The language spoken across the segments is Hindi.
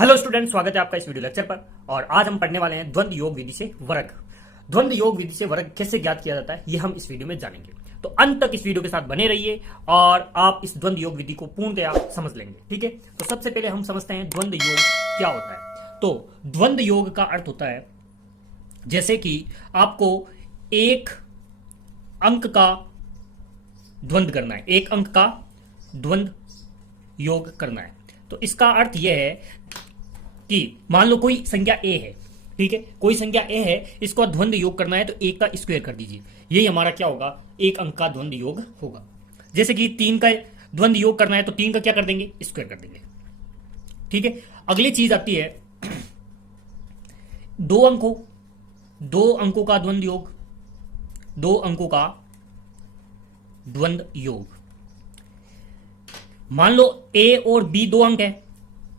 हेलो स्टूडेंट, स्वागत है आपका इस वीडियो लेक्चर पर। और आज हम पढ़ने वाले हैं द्वंद्व योग विधि से वर्ग। द्वंद्व योग विधि से वर्ग कैसे ज्ञात किया जाता है ये हम इस वीडियो में जानेंगे। तो अंत तक इस वीडियो के साथ बने रहिए और आप इस द्वंद्व योग विधि को पूर्णतया समझ लेंगे। ठीक है, तो सबसे पहले हम समझते हैं द्वंद्व योग क्या होता है। तो द्वंद्व योग का अर्थ होता है जैसे कि आपको एक अंक का द्वंद्व करना है, एक अंक का द्वंद्व योग करना है। तो इसका अर्थ यह है कि मान लो कोई संख्या ए है, ठीक है, कोई संख्या ए है, इसको द्वंद्व योग करना है तो एक का स्क्वायर कर दीजिए। यही हमारा क्या होगा, एक अंक का द्वंद्व योग होगा। जैसे कि 3 का द्वंद्व योग करना है तो 3 का क्या कर देंगे, स्क्वायर कर देंगे। ठीक है, अगली चीज आती है दो अंकों का द्वंद्व योग। दो अंकों का द्वंद्व योग, मान लो ए और बी दो अंक है,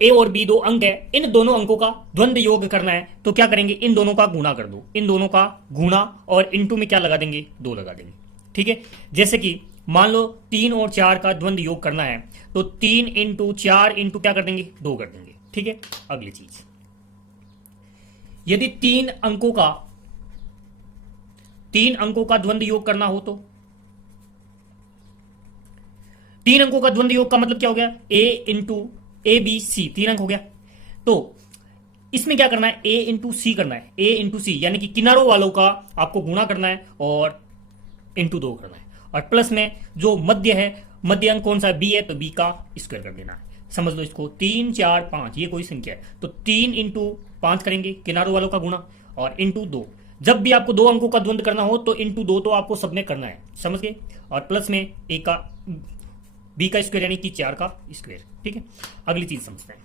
ए और बी दो अंक है, इन दोनों अंकों का द्वंद्व योग करना है तो क्या करेंगे, इन दोनों का गुणा कर दो, इन दोनों का गुणा और इनटू में क्या लगा देंगे, 2 लगा देंगे। ठीक है, जैसे कि मान लो 3 और 4 का द्वंद्व योग करना है तो 3 इंटू 4 इंटू क्या कर देंगे, 2 कर देंगे। ठीक है, अगली चीज, यदि 3 अंकों का द्वंद्व योग करना हो तो 3 अंकों का द्वंद्व योग का मतलब क्या हो गया, ए इंटू ए बी सी, 3 अंक हो गया। तो इसमें क्या करना है, ए इंटू सी करना है, ए इंटू सी यानी कि किनारों वालों का आपको गुणा करना है और इंटू 2 करना है। और प्लस में जो मध्य है, मध्य अंक कौन सा है, बी है, तो बी का स्क्वायर कर देना है। समझ लो इसको, 3 4 5 ये कोई संख्या है तो 3 इंटू 5 करेंगे, किनारों वालों का गुणा और इंटू 2। जब भी आपको 2 अंकों का द्वंद्व करना हो तो इंटू 2 तो आपको सब में करना है, समझ गए। और प्लस में ए का बी का स्क्वायर यानी कि 4 का स्क्वायर। ठीक है, अगली चीज समझते हैं,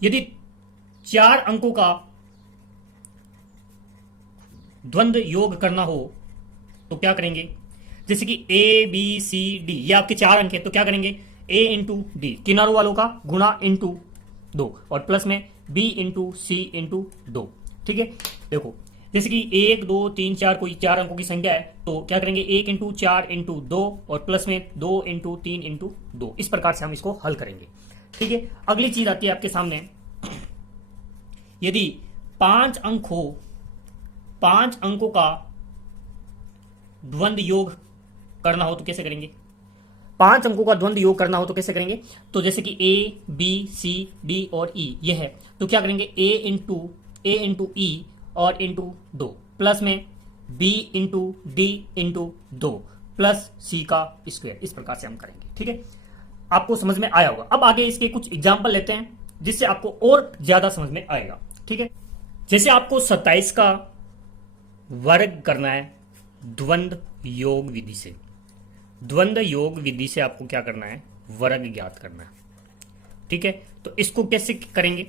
यदि 4 अंकों का द्वंद्व योग करना हो तो क्या करेंगे, जैसे कि ए बी सी डी, ये आपके 4 अंक है तो क्या करेंगे, ए इंटू डी, किनारों वालों का गुणा इंटू 2 और प्लस में बी इंटू सी इंटू 2। ठीक है, देखो जैसे कि 1 2 3 4 कोई 4 अंकों की संख्या है तो क्या करेंगे, 1 इंटू 4 इंटू 2 और प्लस में 2 इंटू 3 इंटू 2। इस प्रकार से हम इसको हल करेंगे। ठीक है, अगली चीज आती है आपके सामने, यदि 5 अंक हो, 5 अंकों का द्वंद्व योग करना हो तो कैसे करेंगे, 5 अंकों का द्वंद्व योग करना हो तो कैसे करेंगे। तो जैसे कि ए बी सी डी और ई ये है तो क्या करेंगे, ए इंटू ई और इंटू 2 प्लस में B into D into 2 plus C का स्क्वायर। इस प्रकार से हम करेंगे। ठीक है, आपको समझ में आया होगा। अब आगे इसके कुछ एग्जाम्पल लेते हैं जिससे आपको और ज्यादा समझ में आएगा। ठीक है, जैसे आपको 27 का वर्ग करना है द्वंद्व योग विधि से। द्वंद्व योग विधि से आपको क्या करना है, वर्ग ज्ञात करना है। ठीक है, तो इसको कैसे करेंगे,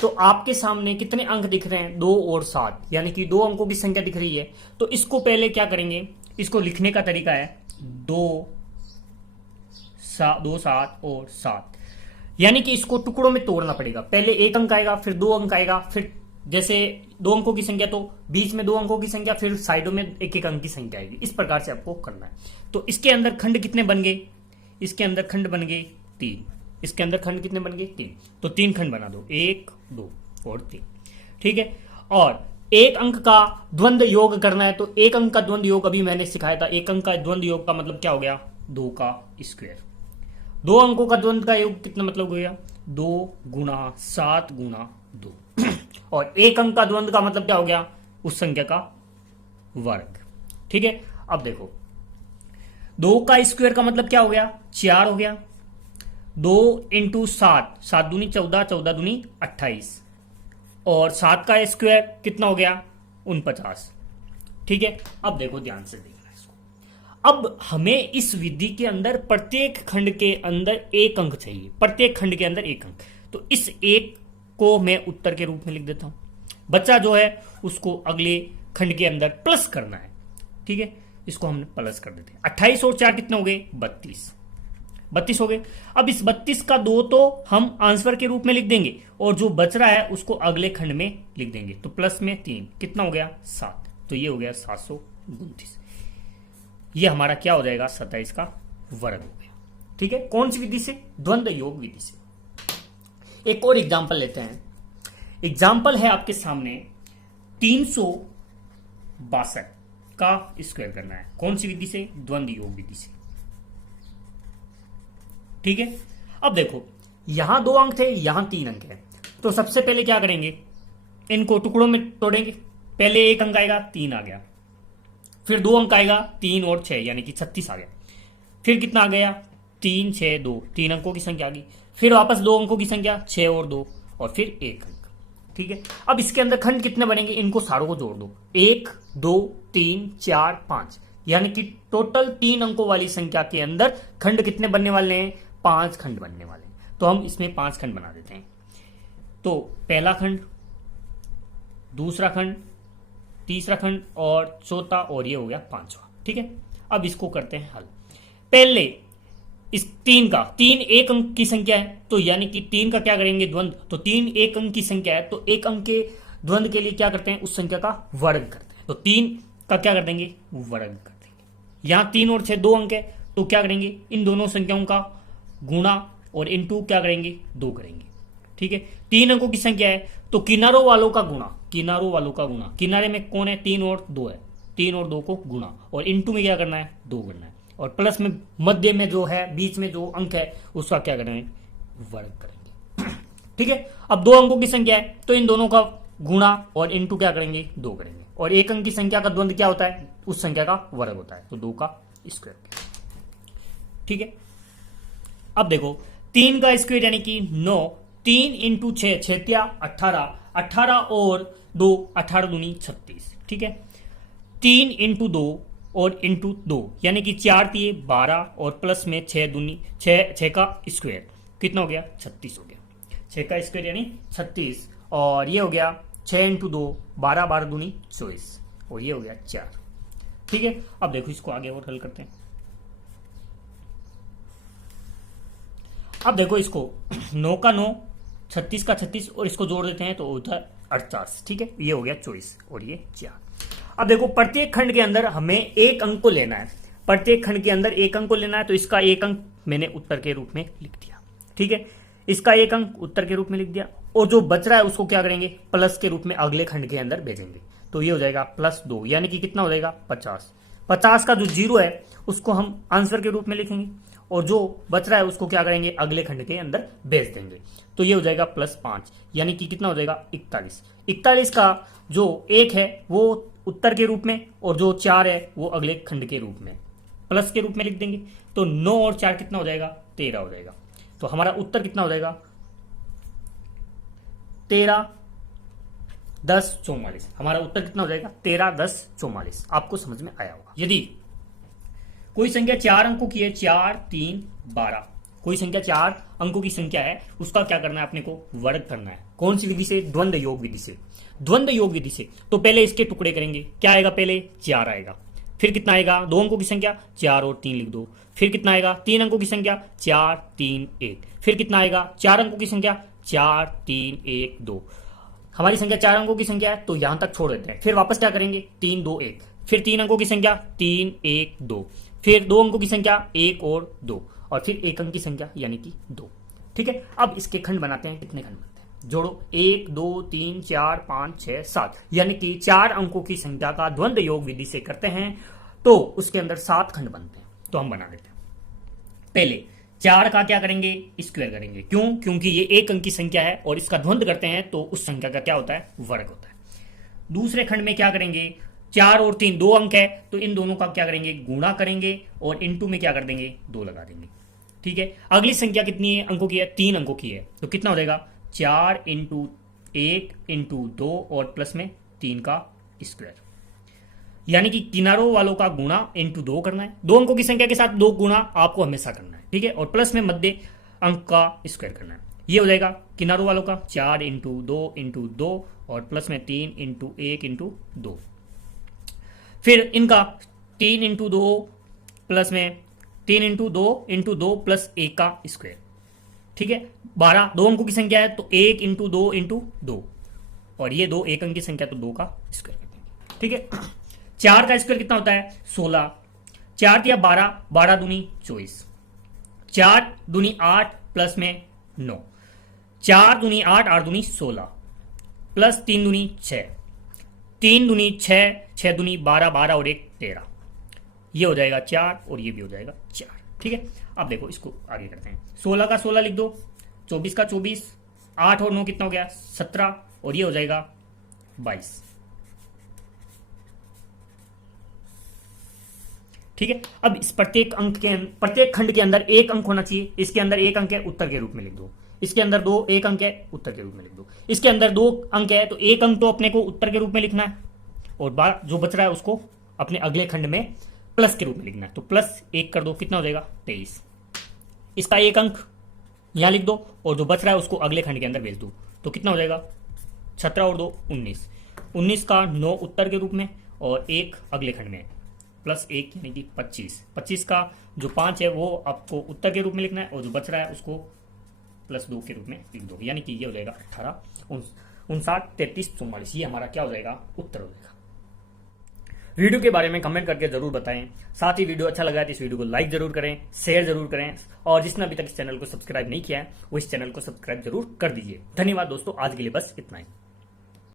तो आपके सामने कितने अंक दिख रहे हैं, 2 और 7, यानी कि 2 अंकों की संख्या दिख रही है। तो इसको पहले क्या करेंगे, इसको लिखने का तरीका है 2 7 और 7, यानी कि इसको टुकड़ों में तोड़ना पड़ेगा। पहले 1 अंक आएगा, फिर 2 अंक आएगा, फिर जैसे 2 अंकों की संख्या तो बीच में 2 अंकों की संख्या, फिर साइडों में 1 अंक की संख्या आएगी। इस प्रकार से आपको करना है। तो इसके अंदर खंड कितने बन गए, इसके अंदर खंड बन गए 3, इसके अंदर खंड कितने बन गए 3, तो 3 खंड बना दो, 1 2 और 3। ठीक है, और 1 अंक का द्वंद्व योग करना है तो 1 अंक का द्वंद्व योग अभी मैंने सिखाया था। 1 अंक का द्वंद्व योग का मतलब क्या हो गया, 2 का स्क्वायर। 2 अंकों का द्वंद्व का योग कितना मतलब हो गया, 2 गुणा 7 गुणा 2 और 1 अंक का द्वंद्व का मतलब क्या हो गया, उस संख्या का वर्ग। ठीक है, अब देखो 2 का स्क्वायर का मतलब क्या हो गया, 4 हो गया। 2 इंटू 7, 7 दूनी 14, 14 दूनी 28 और 7 का स्क्वायर कितना हो गया, 49। ठीक है, अब देखो ध्यान से देखना इसको। अब हमें इस विधि के अंदर प्रत्येक खंड के अंदर 1 अंक चाहिए, प्रत्येक खंड के अंदर 1 अंक। तो इस 1 को मैं उत्तर के रूप में लिख देता हूं, बच्चा जो है उसको अगले खंड के अंदर प्लस करना है। ठीक है, इसको हमने प्लस कर देते हैं। 28 और 4 कितने हो गए, 32 हो गए। अब इस 32 का 2 तो हम आंसर के रूप में लिख देंगे और जो बच रहा है उसको अगले खंड में लिख देंगे। तो प्लस में 3 कितना हो गया, 7, तो ये हो गया 729। ये हमारा क्या हो जाएगा, 27 का वर्ग हो गया। ठीक है, कौन सी विधि से, द्वंद्व योग विधि से। एक और एग्जाम्पल लेते हैं। एग्जाम्पल है आपके सामने 362 का स्क्वायर करना है। कौन सी विधि से? द्वंद्व योग विधि से। ठीक है, अब देखो यहां 2 अंक थे, यहां 3 अंक है, तो सबसे पहले क्या करेंगे, इनको टुकड़ों में तोड़ेंगे। पहले 1 अंक आएगा, 3 आ गया, फिर 2 अंक आएगा, 3 और 6 यानी कि 36 आ गया, फिर कितना आ गया, 3 6 2, 3 अंकों की संख्या आ गई, फिर वापस 2 अंकों की संख्या 6 और 2, और फिर 1 अंक। ठीक है, अब इसके अंदर खंड कितने बनेंगे, इनको सारों को जोड़ दो, 1 2 3 4 5, यानी कि टोटल 3 अंकों वाली संख्या के अंदर खंड कितने बनने वाले हैं, 5 खंड बनने वाले हैं। तो हम इसमें 5 खंड बना देते हैं। तो पहला खंड, दूसरा खंड, तीसरा खंड और चौथा, और ये हो गया 5वां। ठीक है, अब इसको करते हैं हल। पहले इस 3 का, 3 1 अंक की संख्या है, तो यानी कि 3 का क्या करेंगे, द्वंद्व। तो 3 1 अंक की संख्या है, तो 1 अंक के द्वंद्व के लिए क्या करते हैं, उस संख्या का वर्ग करते हैं। तो 3 का क्या कर देंगे, वर्ग कर देंगे। यहां 3 और 6 2 अंक है, तो क्या करेंगे, इन दोनों संख्याओं का गुणा और इनटू क्या करेंगे, 2 करेंगे। ठीक है, 3 अंकों की संख्या है, तो किनारों वालों का गुणा, किनारों वालों का गुणा, किनारे में कौन है, 3 और 2 है, 3 और 2 को गुणा, और इनटू में क्या करना है, 2 करना है, और प्लस में मध्य में जो है, बीच में जो अंक है उसका क्या करना है, वर्ग करेंगे। ठीक है, अब 2 अंकों की संख्या है, तो इन दोनों का गुणा और इनटू क्या करेंगे, 2 करेंगे, और 1 अंक की संख्या का द्वंद्व क्या होता है, उस संख्या का वर्ग होता है, तो 2 का स्क्वायर। ठीक है, अब देखो 3 का स्क्वायर यानी कि 9, 3 इंटू 6 6 18, 18 और 2 18 दूनी 36। ठीक है, 3 इंटू 2 और इंटू 2 यानी कि 4 दिए 12, और प्लस में 6 दूनी 6 का स्क्वायर कितना हो गया, 36 हो गया। 6 का स्क्वायर यानी 36, और ये हो गया 6 इंटू 2 12, 12 दूनी 24, और ये हो गया 4। ठीक है, अब देखो इसको आगे और हल करते हैं। अब देखो इसको 9 का 9, 36 का 36, और इसको जोड़ देते हैं तो होता है 48। ठीक है, ये हो गया 24, और ये 4। अब देखो प्रत्येक खंड के अंदर हमें 1 अंक को लेना है, प्रत्येक खंड के अंदर 1 अंक को लेना है, तो इसका 1 अंक मैंने उत्तर के रूप में लिख दिया। ठीक है, इसका 1 अंक उत्तर के रूप में लिख दिया, और जो बच रहा है उसको क्या करेंगे, प्लस के रूप में अगले खंड के अंदर भेजेंगे, तो ये हो जाएगा +2, यानी कि कितना हो जाएगा, 50। 50 का जो 0 है उसको हम आंसर के रूप में लिखेंगे, और जो बच रहा है उसको क्या करेंगे, अगले खंड के अंदर भेज देंगे, तो ये हो जाएगा +5, यानी कि कितना हो जाएगा, 41। 41 का जो 1 है वो उत्तर के रूप में, और जो 4 है वो अगले खंड के रूप में, प्लस के रूप में लिख देंगे, तो 9 और 4 कितना हो जाएगा, 13 हो जाएगा। तो हमारा उत्तर कितना हो जाएगा, 13 10 44। हमारा उत्तर कितना हो जाएगा, 13 10 44। आपको समझ में आया होगा। यदि कोई संख्या 4 अंकों की है, 4 3 12, कोई संख्या 4 अंकों की संख्या है, उसका क्या करना है, अपने को वर्ग करना है। कौन सी विधि से, द्वंद्व योग विधि से। द्वंद्व योग विधि से तो पहले इसके टुकड़े करेंगे, क्या आएगा, पहले 4 आएगा, फिर कितना आएगा, 2 अंकों की संख्या 4 और 3 लिख दो, फिर कितना आएगा, 3 अंकों की संख्या 4 3 1, फिर कितना आएगा, 4 अंकों की संख्या 4 3 1 2। हमारी संख्या 4 अंकों की संख्या है, तो यहां तक छोड़ देते हैं, फिर वापस क्या करेंगे, 3 2 1, फिर 3 अंकों की संख्या 3 1 2, फिर 2 अंकों की संख्या 1 और 2, और फिर 1 अंक की संख्या यानी कि 2। ठीक है, अब इसके खंड बनाते हैं। कितने खंड बनते हैं, जोड़ो, 1 2 3 4 5 6 7, यानी कि 4 अंकों की संख्या का द्वंद्व योग विधि से करते हैं तो उसके अंदर 7 खंड बनते हैं। तो हम बना देते हैं। पहले 4 का क्या करेंगे, स्क्वायर करेंगे। क्यों, क्योंकि ये 1 अंक की संख्या है, और इसका द्वंद्व करते हैं तो उस संख्या का क्या होता है, वर्ग होता है। दूसरे खंड में क्या करेंगे, 4 और 3 2 अंक है, तो इन दोनों का क्या करेंगे, गुणा करेंगे, और इनटू में क्या कर देंगे, 2 लगा देंगे। ठीक है, अगली संख्या कितनी है, अंकों की है, 3 अंकों की है, तो कितना हो जाएगा, 4 इंटू 1 इंटू 2 और प्लस में 3 का स्क्वायर, यानी कि किनारों वालों का गुणा इंटू 2 करना है। 2 अंकों की संख्या के साथ 2 गुणा आपको हमेशा करना है। ठीक है, और प्लस में मध्य अंक का स्क्वायर करना है। ये हो जाएगा किनारों वालों का 4 इंटू 2 इंटू 2 और प्लस में 3 इंटू 1 इंटू 2, फिर इनका 3 इंटू 2 प्लस में 3 इंटू 2 प्लस 1 का स्क्वायर। ठीक है, 12 2 अंकों की संख्या है, तो 1 इंटू 2 इंटू 2, और ये 2 1 अंक की संख्या, तो 2 का स्क्वायर कर देंगे। ठीक है, 4 का स्क्वायर कितना होता है, 16, 4 दिया 12, 12 दूनी 24, 4 दूनी 8 प्लस में 9, 4 दूनी 8, 8 दूनी 16, प्लस 3 दूनी 6, 3 दूनी 6, 6 दूनी 12, 12 और 1 13, ये हो जाएगा 4 और ये भी हो जाएगा 4। ठीक है, अब देखो इसको आगे करते हैं। 16 का 16 लिख दो, 24 का 24, 8 और 9 कितना हो गया 17 और ये हो जाएगा 22। ठीक है, अब इस प्रत्येक खंड के अंदर एक अंक होना चाहिए। इसके अंदर एक अंक है, उत्तर के रूप में लिख दो। इसके अंदर एक अंक है, उत्तर के रूप में लिख दो। इसके अंदर 2 अंक है, तो एक अंक तो अपने को उत्तर के रूप में लिखना है और जो बच रहा है उसको अपने अगले खंड में प्लस के रूप में लिखना है। तो प्लस 1 कर दो, कितना हो जाएगा 23। इसका एक अंक यहां लिख दो और जो बच रहा है उसको अगले खंड के अंदर भेज दो। तो कितना हो जाएगा 17 और 2 19, 19 का 9 उत्तर के रूप में और 1 अगले खंड में, प्लस 1 यानी कि 25। 25 का जो 5 है वो आपको उत्तर के रूप में लिखना है और जो बच रहा है उसको प्लस 2 के रूप में लिख दो, यानी कि ये हो जाएगा 18, 59, 33, 44। ये हमारा क्या हो जाएगा उत्तर हो जाएगा। वीडियो के बारे में कमेंट करके जरूर बताएं। साथ ही वीडियो अच्छा लगा है तो इस वीडियो को लाइक जरूर करें, शेयर जरूर करें और जिसने अभी तक इस चैनल को सब्सक्राइब नहीं किया है वो इस चैनल को सब्सक्राइब जरूर कर दीजिए। धन्यवाद दोस्तों, आज के लिए बस इतना ही।